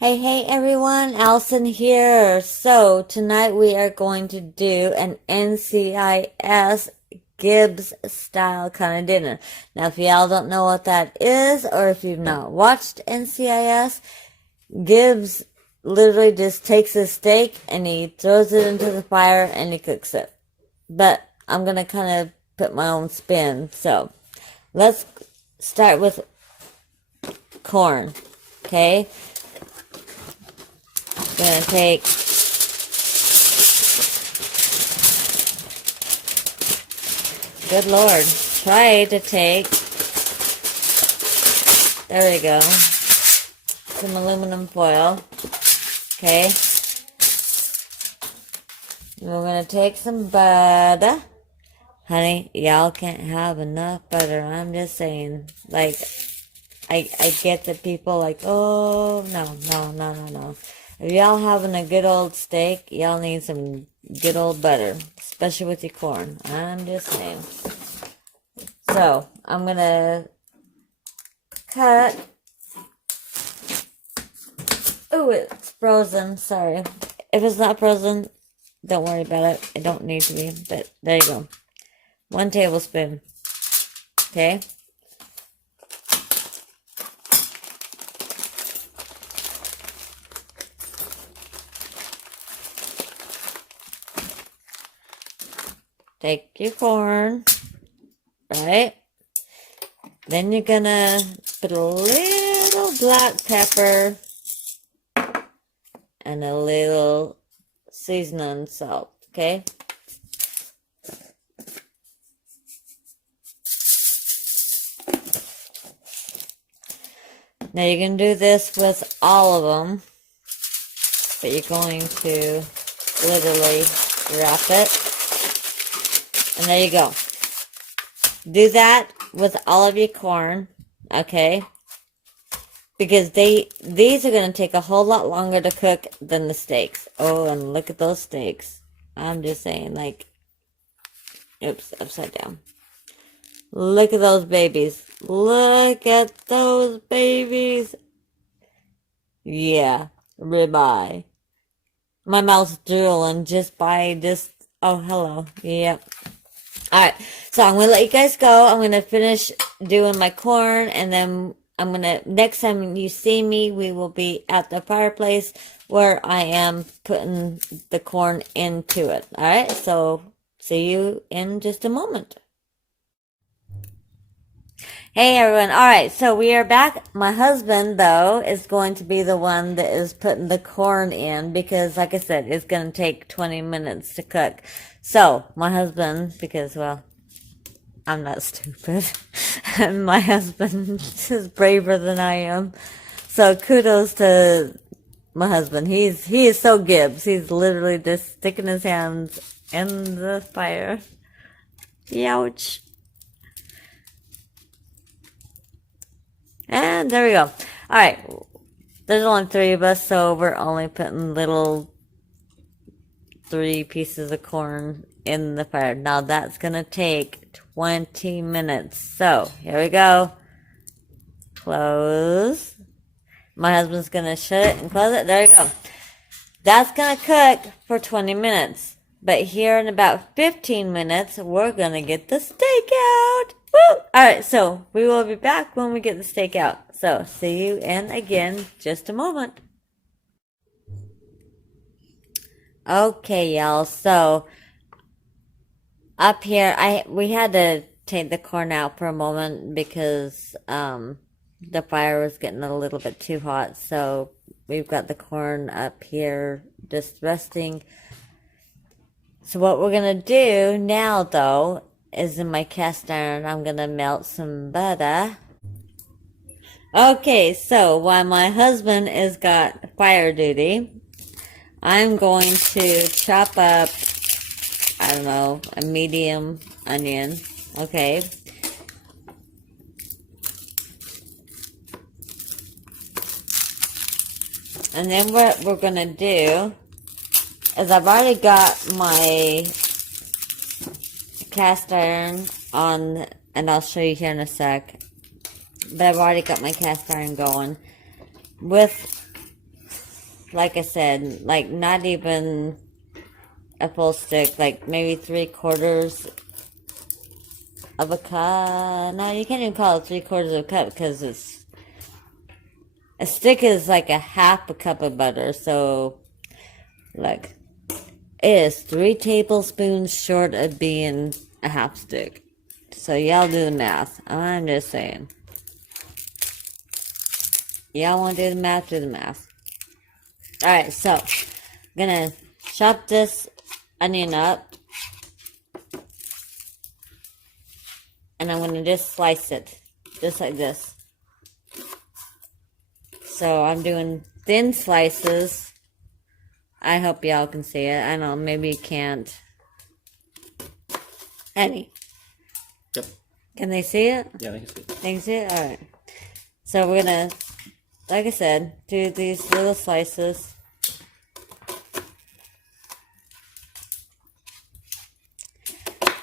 Hey everyone, Allison here. So tonight we are going to do an NCIS Gibbs style kind of dinner. Now if y'all don't know what that is, or if you've not watched NCIS, Gibbs literally just takes a steak and he throws it into the fire and he cooks it. But I'm gonna kind of put my own spin. So let's start with corn, okay? Gonna take good Lord, try to take, there we go, some aluminum foil, okay, and we're gonna take some butter. Honey, y'all can't have enough butter, I'm just saying, like, I get that people like, oh, no. If y'all having a good old steak, y'all need some good old butter, especially with your corn. I'm just saying. So, I'm gonna cut. Oh, it's frozen. Sorry. If it's not frozen, don't worry about it. It don't need to be, but there you go. 1 tablespoon. Okay. Take your corn, right? Then you're gonna put a little black pepper and a little seasoning salt, okay? Now you can do this with all of them, but you're going to literally wrap it. And there you go. Do that with all of your corn, okay? Because these are going to take a whole lot longer to cook than the steaks. Oh, and look at those steaks. I'm just saying, like, oops, upside down. Look at those babies. Look at those babies. Yeah, ribeye. My mouth's drooling just by this. Oh, hello. Yep. Alright, so I'm going to let you guys go. I'm going to finish doing my corn, and then I'm going to, next time you see me, we will be at the fireplace where I am putting the corn into it. Alright, so see you in just a moment. Hey everyone, alright, so we are back. My husband, though, is going to be the one that is putting the corn in because, like I said, it's going to take 20 minutes to cook. So, my husband, because, well, I'm not stupid, and my husband is braver than I am. So, kudos to my husband. He is so Gibbs. He's literally just sticking his hands in the fire. Youch. And there we go. Alright, there's only 3 of us, so we're only putting little 3 pieces of corn in the fire. Now that's gonna take 20 minutes. So, here we go. Close. My husband's gonna shut it and close it. There you go. That's gonna cook for 20 minutes. But here in about 15 minutes, we're gonna get the steak out. Woo! Alright, so we will be back when we get the steak out. So, see you in again just a moment. Okay, y'all, so up here, we had to take the corn out for a moment because the fire was getting a little bit too hot. So we've got the corn up here just resting. So what we're gonna do now, though, is in my cast iron, I'm gonna melt some butter. Okay, so while my husband has got fire duty, I'm going to chop up, I don't know, a medium onion, okay? And then what we're gonna do is I've already got my cast iron on, and I'll show you here in a sec, but I've already got my cast iron going with like I said, like not even a full stick, like maybe 3/4 of a cup. No, you can't even call it 3/4 of a cup because it's a stick is like a half a cup of butter. So, look, it is 3 tablespoons short of being a half stick. So y'all do the math. I'm just saying. Y'all want to do the math? Do the math. Alright, so I'm gonna chop this onion up. And I'm gonna just slice it. Just like this. So I'm doing thin slices. I hope y'all can see it. I don't know, maybe you can't. Eddie. Yep. Can they see it? Yeah, I can see it. They can see it? Alright. So we're gonna, like I said, do these little slices.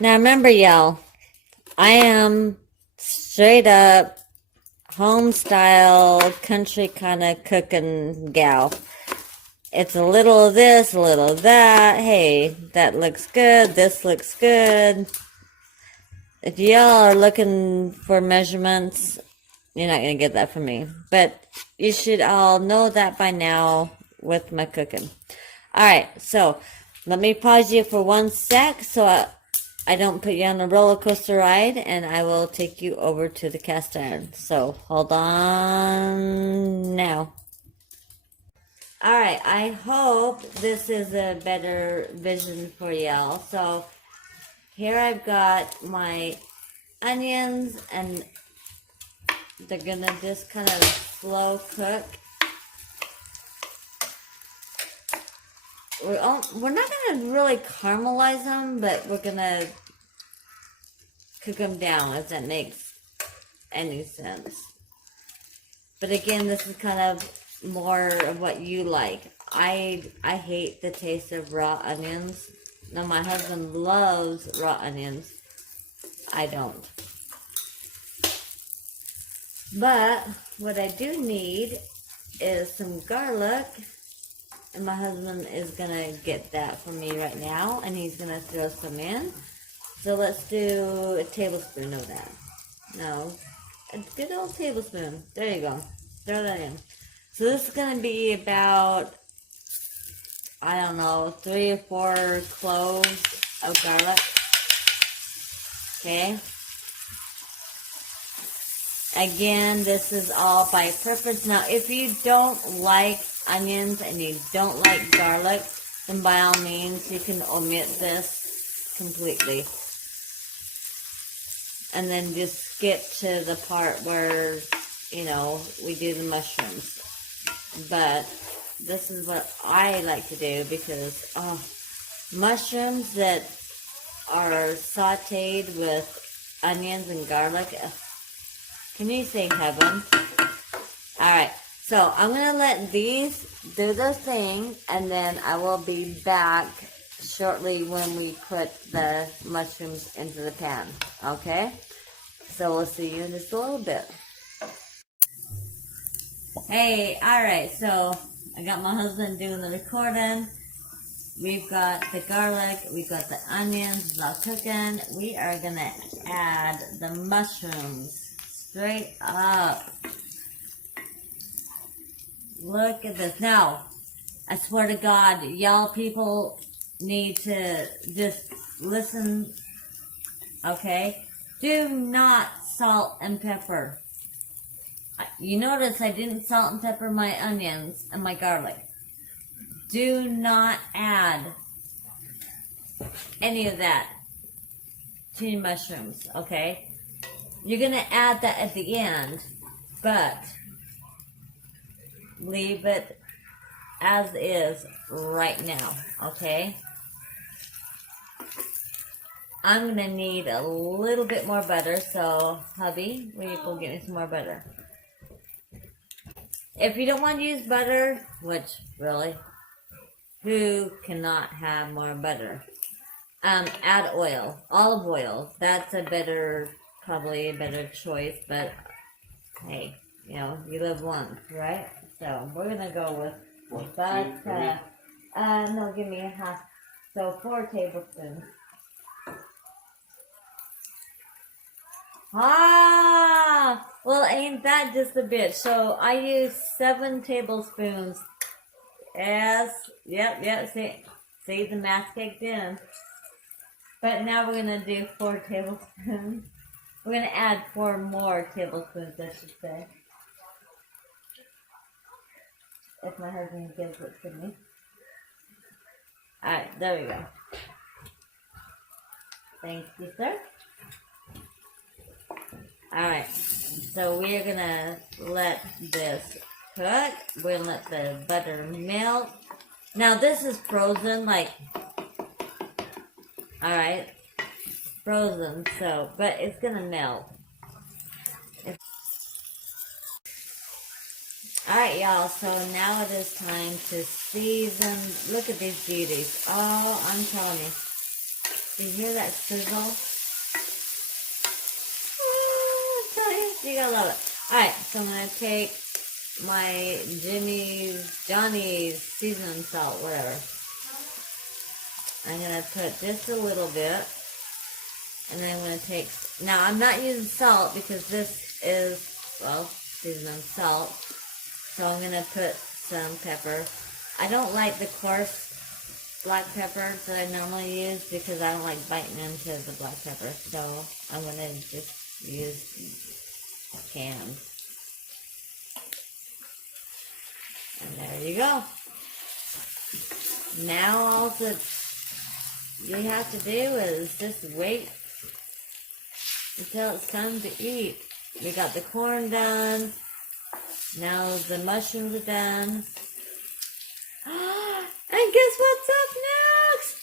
Now remember, y'all, I am straight up home style country kind of cooking gal. It's a little of this, a little of that. Hey, that looks good. This looks good. If y'all are looking for measurements, you're not going to get that from me. But you should all know that by now with my cooking. Alright, so let me pause you for 1 sec so I don't put you on a roller coaster ride, and I will take you over to the cast iron. So hold on now. Alright, I hope this is a better vision for y'all. So here I've got my onions, and they're gonna just kind of slow cook. We're not gonna really caramelize them, but we're gonna cook them down, if that makes any sense. But again, this is kind of more of what you like. I hate the taste of raw onions. Now my husband loves raw onions. I don't. But what I do need is some garlic. And my husband is gonna get that for me right now, and he's gonna throw some in. So let's do a tablespoon of that. No, a good old tablespoon. There you go. Throw that in. So this is gonna be about, I don't know, 3 or 4 cloves of garlic. Okay. Again, this is all by preference. Now, if you don't like onions and you don't like garlic, then by all means you can omit this completely. And then just skip to the part where, you know, we do the mushrooms. But this is what I like to do because mushrooms that are sauteed with onions and garlic, can you say heaven? Alright, so I'm going to let these do their thing, and then I will be back shortly when we put the mushrooms into the pan. Okay? So we'll see you in just a little bit. Hey, alright, so I got my husband doing the recording. We've got the garlic, we've got the onions, it's all cooking. We are going to add the mushrooms. Straight up. Look at this. Now, I swear to God, y'all people need to just listen, okay? Do not salt and pepper. You notice I didn't salt and pepper my onions and my garlic. Do not add any of that to your mushrooms, okay? You're going to add that at the end, but leave it as is right now, okay? I'm going to need a little bit more butter, so hubby, will you go get me some more butter? If you don't want to use butter, which really, who cannot have more butter? Add oil, olive oil. That's a better, probably a better choice, but hey, you know, you live once, right? So we're gonna go with But, no, give me a half. So 4 tablespoons. Ah! Well, ain't that just a bit? So I use 7 tablespoons. Yes. Yep. See, the math kicked in. But now we're going to do 4 tablespoons. We're going to add 4 more tablespoons, I should say. If my husband gives it to me. Alright, there we go. Thank you, sir. Alright, so we are going to let this cook. We're going to let the butter melt. Now this is frozen, like, alright, frozen, so, but it's going to melt. Alright, y'all, so now it is time to season. Look at these beauties. Oh, I'm telling you. Do you hear that sizzle? Oh, I'm telling you, you're gonna love it. Alright, so I'm gonna take my Johnny's seasoning salt, whatever. I'm gonna put just a little bit. And then I'm gonna take, now I'm not using salt because this is, well, seasoning salt. So I'm going to put some pepper. I don't like the coarse black pepper that I normally use because I don't like biting into the black pepper. So I'm going to just use canned. And there you go. Now all that you have to do is just wait until it's time to eat. We got the corn done. Now the mushrooms are done. And guess what's up next?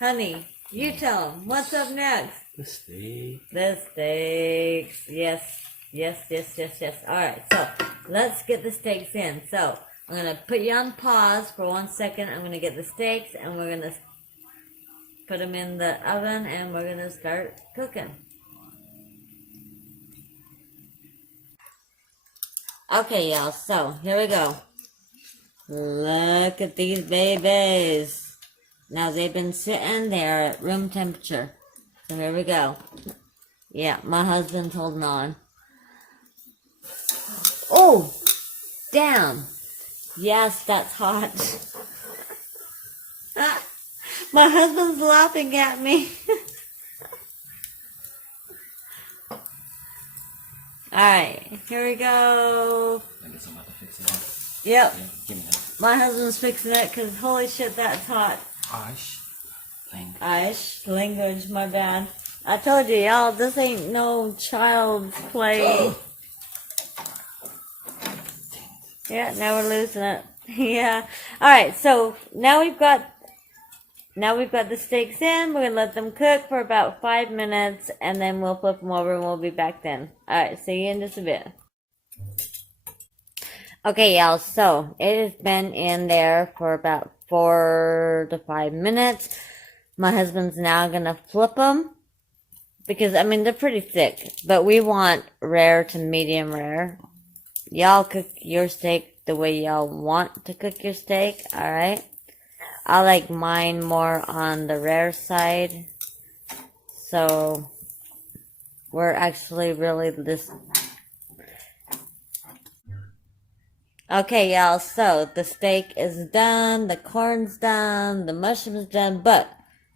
Honey, you tell them. What's up next? The steak. The steaks. Yes. Alright, so let's get the steaks in. So I'm going to put you on pause for 1 second. I'm going to get the steaks and we're going to put them in the oven and we're going to start cooking. Okay, y'all, so here we go. Look at these babies. Now, they've been sitting there at room temperature. So here we go. Yeah, my husband's holding on. Oh, damn. Yes, that's hot. My husband's laughing at me. Alright, here we go. I guess I'm about to fix it up. Yep. Yeah, give me that. My husband's fixing it because holy shit, that's hot. Aish language, my bad. I told you, y'all, this ain't no child's play. Yeah, now we're losing it. Yeah. Alright, so now we've got the steaks in. We're gonna let them cook for about 5 minutes and then we'll flip them over and we'll be back then. Alright, see you in just a bit. Okay, y'all, so it has been in there for about 4 to 5 minutes. My husband's now gonna flip them because, I mean, they're pretty thick, but we want rare to medium rare. Y'all cook your steak the way y'all want to cook your steak, alright? I like mine more on the rare side. So we're actually really this. Okay, y'all, so the steak is done, the corn's done, the mushrooms done, but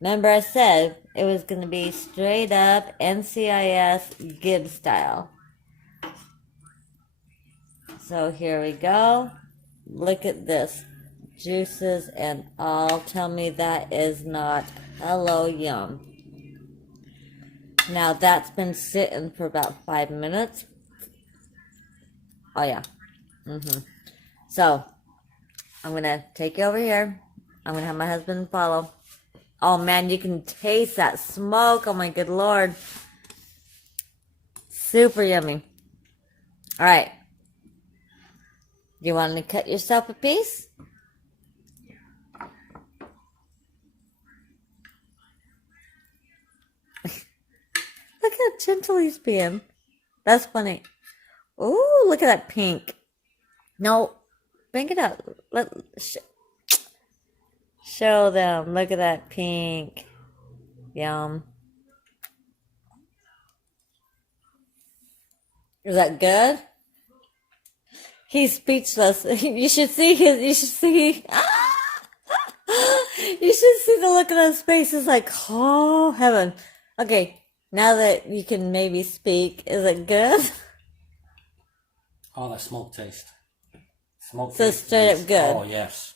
remember I said it was going to be straight up NCIS Gibbs style. So here we go. Look at this. Juices and all. Tell me that is not hello yum. Now that's been sitting for about 5 minutes. Oh yeah. So I'm gonna take you over here. I'm gonna have my husband follow. Oh man, you can taste that smoke. Oh my good lord. Super yummy. Alright. You want to cut yourself a piece? Look how gentle he's being. That's funny. Ooh, look at that pink. No, bring it up. Show them. Look at that pink. Yum. Is that good? He's speechless. You should see his. You should see. You should see the look on his face. It's like, oh heaven. Okay, now that you can maybe speak, is it good? Oh, that smoke taste. Smoke So taste straight is- up good. Oh, yes.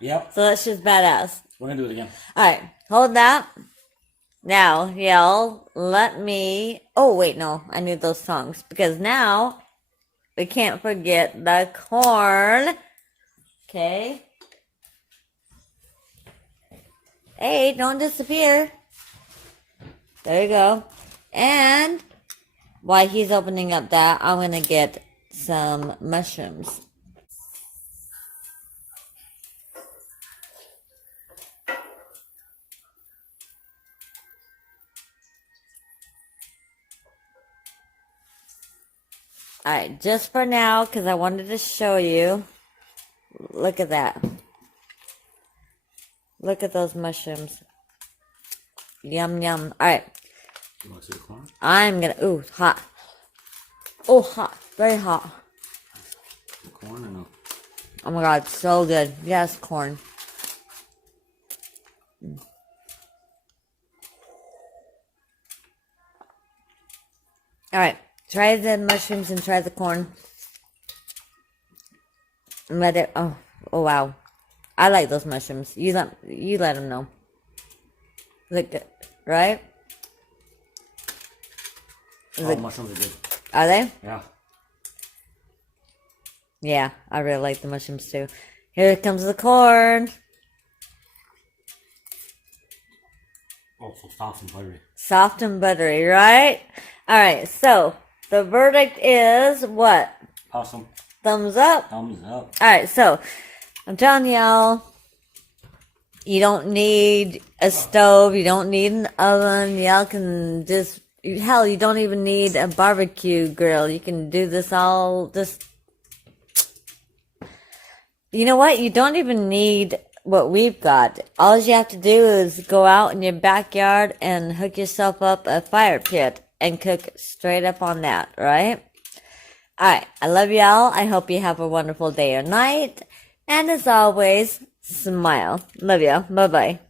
Yep. So that's just badass. We're gonna do it again. Alright, hold that. Now, y'all, let me... Oh, wait, no. I need those songs. Because now, we can't forget the corn. Okay. Hey, don't disappear. There you go. And, while he's opening up that, I'm going to get some mushrooms. Alright, just for now, because I wanted to show you. Look at that. Look at those mushrooms. Yum, yum. Alright, You want to see the corn? I'm gonna... Ooh, hot. Oh, hot. Very hot. The corn or no? Oh my god, so good. Yes, corn. Alright, try the mushrooms and try the corn. And let it... Oh, wow. I like those mushrooms. You let them know. Look good, right? All mushrooms are good. Are they? Yeah. Yeah, I really like the mushrooms too. Here comes the corn. Oh, so soft and buttery. Soft and buttery, right? Alright, so the verdict is what? Awesome. Thumbs up? Thumbs up. Alright, so I'm telling y'all, you don't need a stove, you don't need an oven, y'all can just, hell, you don't even need a barbecue grill. You can do this all just, you know what? You don't even need what we've got. All you have to do is go out in your backyard and hook yourself up a fire pit and cook straight up on that, right? Alright, I love y'all. I hope you have a wonderful day or night. And as always, smile. Love ya. Bye-bye.